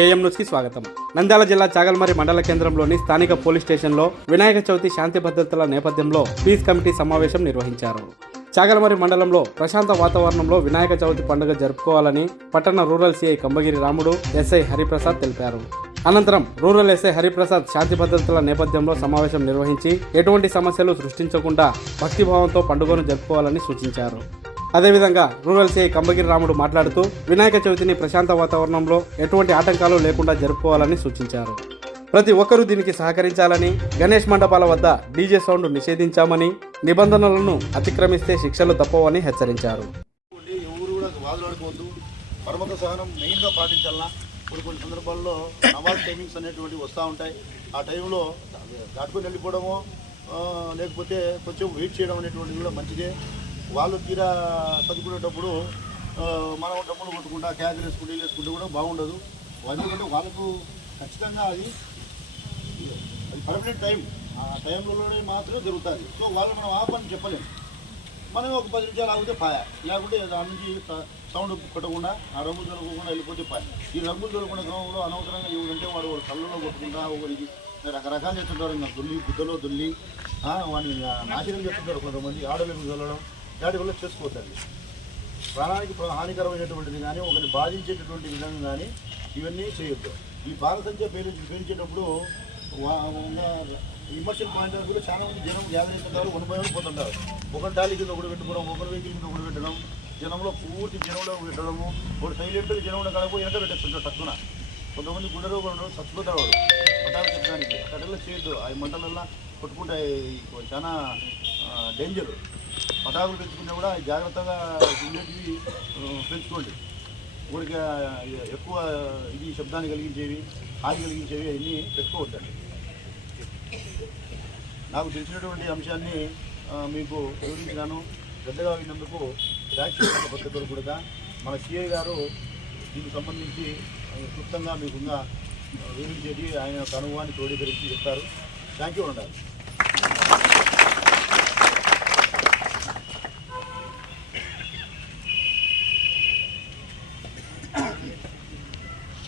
AM న్యూస్కి స్వాగతం. నంద్యాల జిల్లా చాగల్మరి మండల కేంద్రంలోని స్థానిక పోలీస్ స్టేషన్లో వినాయక చవితి శాంతి భద్రతల నేపథ్యంలో పీస్ కమిటీ సమావేశం నిర్వహించారు. చాగల్మరి మండలంలో ప్రశాంత వాతావరణంలో వినాయక చవితి పండుగ జరుపుకోవాలని పట్టణ రూరల్ సిఐ కంబగిరి రాముడు ఎస్ఐ హరిప్రసాద్ తెలిపారు. అనంతరం రూరల్ ఎస్ఐ హరిప్రసాద్ శాంతి భద్రతల నేపథ్యంలో సమావేశం నిర్వహించి ఎటువంటి సమస్యలు సృష్టించకుండా భక్తిభావంతో పండుగను జరుపుకోవాలని సూచించారు. అదేవిధంగా రూరల్ సిఐ కంబగిరి రాముడు మాట్లాడుతూ వినాయక చవితిని ప్రశాంత వాతావరణంలో ఎటువంటి ఆటంకాలు లేకుండా జరుపుకోవాలని సూచించారు. ప్రతి ఒక్కరూ దీనికి సహకరించాలని గణేష్ మండపాల వద్ద డీజే సౌండ్ నిషేధించామని నిబంధనలను అతిక్రమిస్తే శిక్షలు తప్పవని హెచ్చరించారు. పరమత సహనం మెయిన్గా పాటించాలన్నా కొన్ని కొన్ని సందర్భాల్లో నమాజ్ టైమింగ్స్ అనేటువంటివి వస్తూ ఉంటాయి. ఆ టైంలో దాటుకుని వెళ్ళిపోవడము లేకపోతే కొంచెం వెయిట్ చేయడం అనేటువంటిది కూడా మంచిదే. వాళ్ళు తీరా చదువుకునేటప్పుడు మనం డబ్బులు కొట్టుకుంటా క్యాజ్ వేసుకుంటూ వేసుకుంటూ కూడా బాగుండదు. ఎందుకంటే వాళ్ళకు ఖచ్చితంగా అది అది పర్మనెంట్ టైం. ఆ టైంలోనే మాత్రమే జరుగుతుంది. సో వాళ్ళు మనం ఆపని చెప్పలేము మనం ఒక పది నిమిషాలు ఆగితే పాయ. లేకుంటే దాని నుంచి సౌండ్ కొట్టకుండా ఆ రంగులు దొరకకుండా వెళ్ళిపోతే పాయ. ఈ రంగులు దొరకకుండా క్రమంలో అనవసరంగా ఇవ్వడంటే వాడు వాడు కళ్ళలో కొట్టుకుంటా ఒకరికి రకరకాలు చేస్తుంటారు ఇంకా దుల్లి గుద్దలో దుల్లి వాడిని నాశనం చేస్తుంటారు కొంతమంది ఆడవేపు చల్లడం దాటి వల్ల చేసుకోవద్దండి. ప్రాణానికి ప్ర- హానికరమైనటువంటిది కానీ ఒకరిని బాధించేటటువంటి విధంగా కానీ ఇవన్నీ చేయొద్దు. ఈ బాణసంఖ్య పేరు పేర్చేటప్పుడు ఇమర్షియల్ పాయింట్ ఆఫ్ కూడా చాలా మంది జనం గ్యాదర్ అవుతుంటారు వన్ బై వన్ పోతుంటారు. ఒకరి టాలీ కింద ఒకటి పెట్టుకోవడం ఒకరి వెహికల్ కింద ఒకటి పెట్టడం జనంలో పూర్తి జనంలో పెట్టడము ఒకటి సైలెంట్గా జనంలో కలపో వెనక పెట్టేస్తుంటారు తక్కువ కొంతమంది గుండెలో కూడా చచ్చిపోతారు వాడు. పటాలు చెప్పడానికి. కట్టెల్లో చేయొద్దు. ఆ మంటలల్లో కొట్టుకుంటే చాలా డేంజర్ పటాకులు పెంచుకున్నా కూడా జాగ్రత్తగా ఉండేటివి పెంచుకోండి. ఊరికి ఎక్కువ ఇది శబ్దాన్ని కలిగించేవి హాని కలిగించేవి అవన్నీ పెట్టుకోవద్దండి. నాకు తెలిసినటువంటి అంశాన్ని మీకు వివరించినాను. పెద్దగా విన్నందుకు వ్యాక్సిన్ పద్ధతులు కూడా మన సిఐ గారు దీనికి సంబంధించి క్లుప్తంగా మీకున్న వివరించేది ఆయన యొక్క అనుభవాన్ని క్రోడీకరించి చెప్తారు థ్యాంక్ యూ ఉండాలి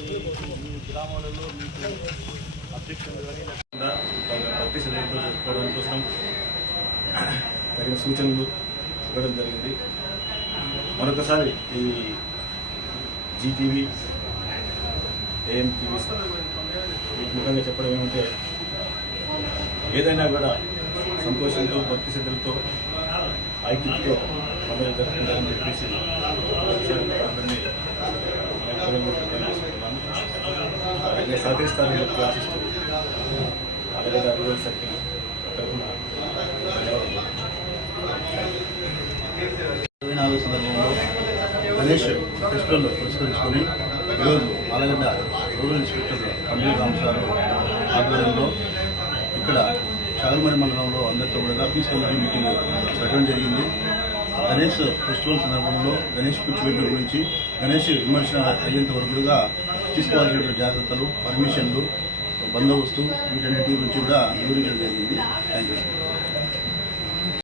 మీ గ్రామాలలో మీకు అబ్జెక్షన్ కానీ లేకుండా చేసుకోవడం కోసం తగిన సూచనలు ఇవ్వడం జరిగింది మరొకసారి ఈ జీటీవీ ఏఎంటీవీ ముఖ్యంగా చెప్పడం ఏమంటే ఏదైనా కూడా సంతోషంతో భక్తి శ్రద్ధలతో ఐక్యతతో పండుగ జరుపుకుంటారని చెప్పేసి అందరినీ అలాగే సహకరిస్తారని చెప్పి ఆశిస్తూ అలాగే రూరల్ సర్కిల్ తరఫున ఇరవై నాలుగు సందర్భంలో గణేష్ ఫెస్టివల్ పురస్కరించుకొని ఈరోజు ఆలగడ్డ రూరల్ ఇన్స్పెక్టర్ కంపెనీ రామసారు ఆధ్వర్యంలో ఇక్కడ చాగల్మరి మండలంలో అందరితో కూడా పీస్ కమిటీ మీటింగ్ పెట్టడం జరిగింది. గణేష్ ఫెస్టివల్ సందర్భంలో గణేష్ కూర్చోబెట్టిన గురించి గణేష్ విమర్శన అయ్యేంత వరకుగా తీసుకోవాల్సిన జాగ్రత్తలు పర్మిషన్లు బందోబస్తు వీటన్నిటి గురించి కూడా వివరించడం జరిగింది. Thank you